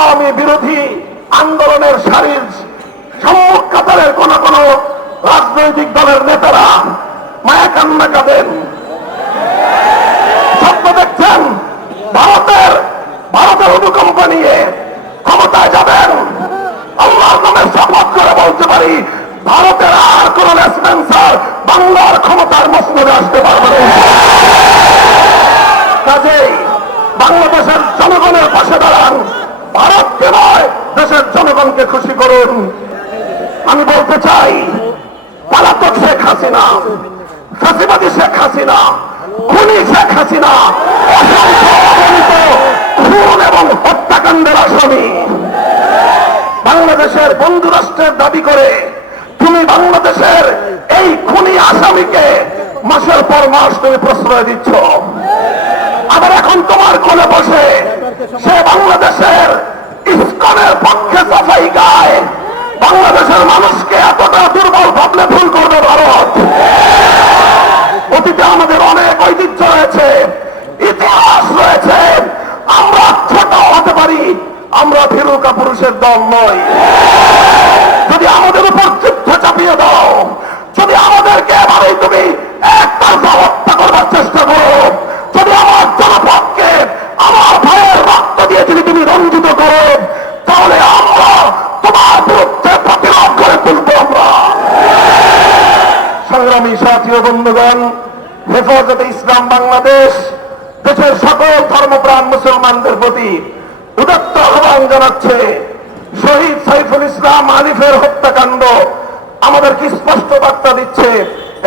আওয়ামী বিরোধী আন্দোলনের সারির সম্মুখ কাতারের কোন কোন রাজনৈতিক দলের নেতারা মায়া কান্না কাঁদেন। স্বপ্ন দেখছেন ভারতের ভারতের অনুকম্প নিয়ে ক্ষমতায় যাবেন। আল্লাহর নামে শপথ করে বলতে পারি, ভারতের আর কোন রেসপেন্সার বাংলার ক্ষমতার মসনদে আসতে পারবে কাজেই বাংলাদেশের জনগণের পাশে দাঁড়ান ভারতকে নয় দেশের জনগণকে খুশি করুন। আমি বলতে চাই, পালাতক শেখ হাসিনা, ফাঁসিবাদী শেখ হাসিনা, খুনি শেখ হাসিনা খুন এবং হত্যাকাণ্ডের আসামি। বাংলাদেশের বন্ধু রাষ্ট্রের দাবি করে তুমি বাংলাদেশের এই খুনি আসামিকে মাসের পর মাস তুমি প্রশ্রয় দিচ্ছ। আবার এখন তোমার কোলে বসে সে বাংলাদেশের ইস্কনের পক্ষে সাফাই গায়। বাংলাদেশের মানুষকে এতটা দুর্বল ভাবলে ভুল করবে ভারত। অতীতে আমাদের অনেক ঐতিহ্য রয়েছে, ইতিহাস রয়েছে। আমরা ছোট হতে পারি, আমরা ফিরুকা পুরুষের দল নই। যদি আমাদের উপর যুদ্ধ চাপিয়ে দাও, যদি আমাদেরকে এবারেই তুমি একটা হত্যা করবার চেষ্টা করো যদি আমার জনপদকে আমার ভাইয়ের রক্ত দিয়ে যদি তুমি রঞ্জিত করো তাহলে আমরা তোমার বিরুদ্ধে প্রতিরোধ করে তুলবো আমরা সংগ্রামী সাথী ও বন্ধুগণ, হেফাজতে ইসলাম বাংলাদেশ, দেশের সকল ধর্মপ্রাণ মুসলমানদের প্রতি উদাত্ত আহ্বান জানাচ্ছে, শহীদ সাইফুল ইসলাম আলিফের হত্যাকাণ্ড। আমাদেরকে স্পষ্ট বার্তা দিচ্ছে,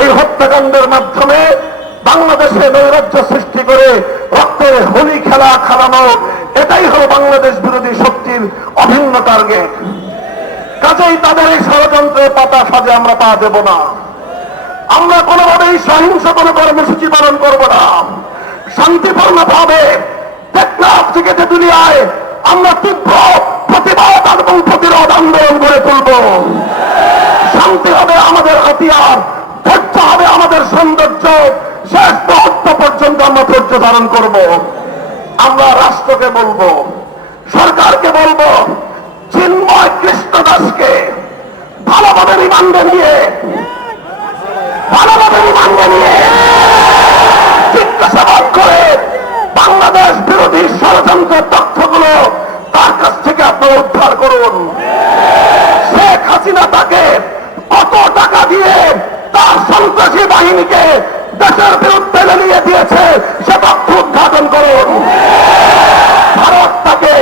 এই হত্যাকাণ্ডের মাধ্যমে বাংলাদেশে নৈরাজ্য সৃষ্টি করে রক্তের হোলি খেলা খেলানো, এটাই হলো বাংলাদেশ বিরোধী শক্তির অভিন্ন টার্গেট কাজেই তাদের এই ষড়যন্ত্রের পাতা সাজে আমরা পা দেব না। আমরা কোনোভাবেই সহিংস কোনো কর্মসূচি পালন করব না। শান্তিপূর্ণ ভাবে থেকে যে দুনিয়ায় আমরা তীব্র প্রতিবাদ এবং প্রতিরোধ আন্দোলন করে তুলব। শান্তি হবে আমাদের হাতিয়ার, ধৈর্য হবে আমাদের সৌন্দর্য। শেষ মুহূর্ত পর্যন্ত আমরা ধৈর্য ধারণ করব। আমরা রাষ্ট্রকে বলব, সরকারকে বলব, চিন্ময় কৃষ্ণ দাসকে ভালোভাবে রিমান্ডে নিয়ে নিয়ে বাংলাদেশ বিরোধী ষড়যন্ত্রের তথ্যগুলো তার কাছ থেকে আপনারা উদ্ধার করুন। শেখ হাসিনা তাকে কত টাকা দিয়ে তার সন্ত্রাসী বাহিনীকে দেশের বিরুদ্ধে লেলিয়ে দিয়েছে, সে তথ্য উদ্ঘাটন করুন। ভারত তাকে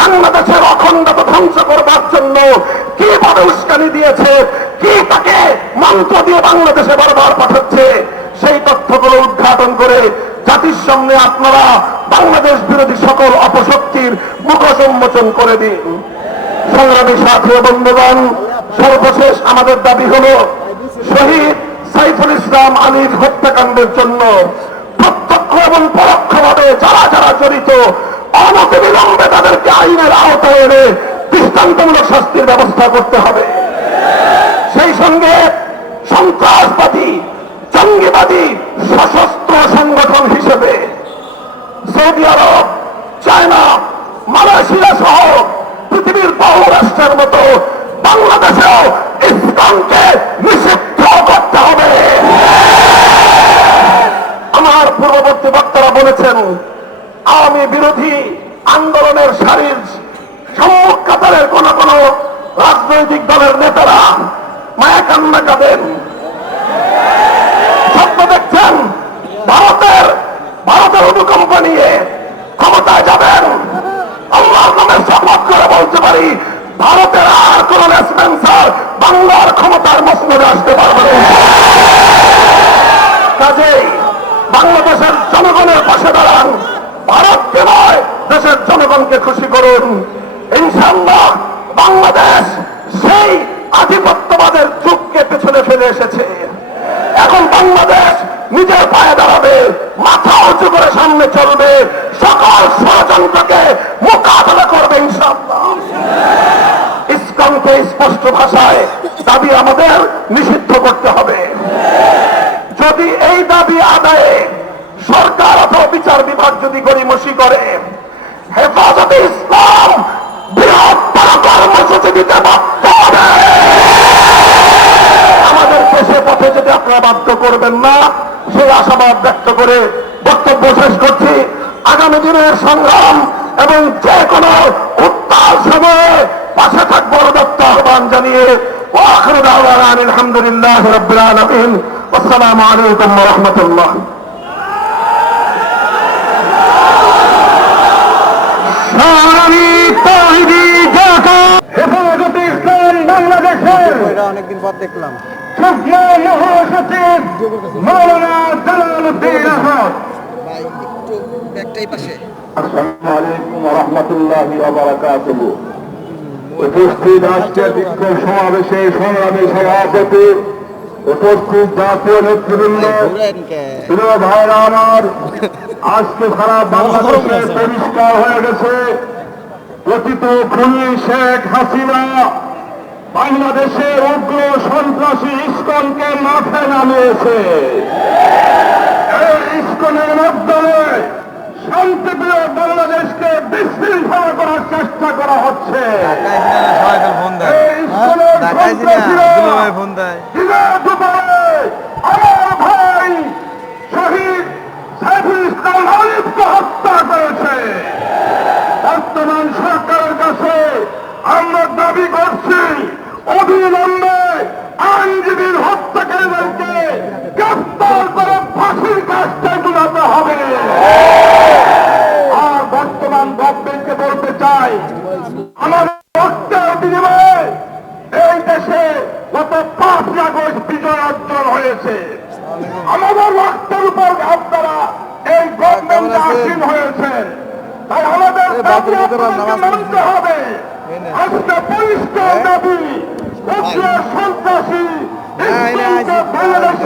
বাংলাদেশের অখণ্ডতা ধ্বংস করবার জন্য কীভাবে উস্কানি দিয়েছে, কি তাকে মন্ত্র দিয়ে বাংলাদেশে বারবার পাঠাচ্ছে। সেই তথ্যগুলো উদ্ঘাটন করে জাতির সামনে আপনারা বাংলাদেশ বিরোধী সকল অপশক্তির মুখ উন্মোচন করে দিন। সংগ্রামী সাথী বন্ধুগণ, সর্বশেষ আমাদের দাবি হলো, শহীদ সাইফুল ইসলাম আলিফ হত্যাকাণ্ডের জন্য প্রত্যক্ষ এবং পরোক্ষভাবে যারা যারা জড়িত, অনতিবিলম্বে তাদেরকে আইনের আওতায় এনে দৃষ্টান্তমূলক শাস্তির ব্যবস্থা করতে হবে। সঙ্গে সন্ত্রাসবাদী, জঙ্গিবাদী, সশস্ত্র সংগঠন হিসেবে সৌদি আরব, চায়না, মালয়েশিয়া সহ পৃথিবীর বহু রাষ্ট্রের মতো বাংলাদেশেও ইসলামকে নিষিদ্ধ করতে হবে। আমার পূর্ববর্তী বক্তারা বলেছেন, আওয়ামী বিরোধী আন্দোলনের সারির সম্মুখ কাতারের কোন কোন রাজনৈতিক দলের নেতারা মায়া কান্না কাঁদেন স্বপ্ন দেখছেন ভারতের ভারতের অনুকম্প নিয়ে ক্ষমতায় যাবেন। আল্লাহর নামে শপথ করে বলতে পারি, ভারতের আর কোন রেসপেন্সার বাংলার ক্ষমতার মসনদে আসতে পারবে কাজেই বাংলাদেশের জনগণের পাশে দাঁড়ান। ভারতকে নয়, দেশের জনগণকে খুশি করুন। ইনশাল্লাহ বাংলাদেশ সেই আধিপত্যবাদের যুগকে পেছনে ফেলে এসেছে। এখন বাংলাদেশ নিজের পায়ে করে সামনে চলবে, সকল ষড়যন্ত্রকে মোকাবেলা করবে ইনশাল্লাহ ইসলামকে স্পষ্ট ভাষায় দাবি আমাদের নিষিদ্ধ করতে হবে। যদি এই দাবি আদায়ে সরকার অথবা বিচার বিভাগ যদি গরিমসি করে, হেফাজতে ইসলাম বৃহত্তর কর্মসূচি দিতে বাধ্য আমাদের দেশে পথে যদি আপনারা বাধ্য করবেন না, সেই আশাবাদ দিনের সংগ্রাম এবং যে কোনো উত্তাল সময়ে পাশে থাকব দত্ত আহ্বান জানিয়ে আলহামদুলিল্লাহ আলামিন। আসসালামু আলাইকুম রাহমাতুল্লাহ। অনেকদিন পর দেখলাম। মৌলানা জালালউদ্দিন আহমদ। একটু ব্যাগটাই পাশে। উপস্থিত আজকের বিক্ষোভ সমাবেশে সংগ্রামী সভাপতি উপস্থিত জাতীয় নেতৃবৃন্দ। প্রিয় ভাইরা আমার আজকে সারা বাংলাদেশে পরিষ্কার হয়ে গেছে। কথিত খুনি শেখ হাসিনা বাংলাদেশে উগ্র সন্ত্রাসী ইস্কনকে মাঠে নামিয়েছে। মাধ্যমে শান্তিপ্রিয় বাংলাদেশকে বিশৃঙ্খলা করার চেষ্টা করা হচ্ছে। আমার ভাই শহীদ সাইফুল ইসলাম আলিফকে হত্যা করেছে। বর্তমান সরকারের কাছে আমরা দাবি করছি অবিলম্বে হয়েছে আমাদের রক্তের উপর আপনারা এই গভর্নমেন্ট আসীন হয়েছে তাই আমাদের দাবি মানতে হবে আজকে পরিষ্কার দাবি সন্ত্রাসী হ্যাঁ। বাংলাদেশে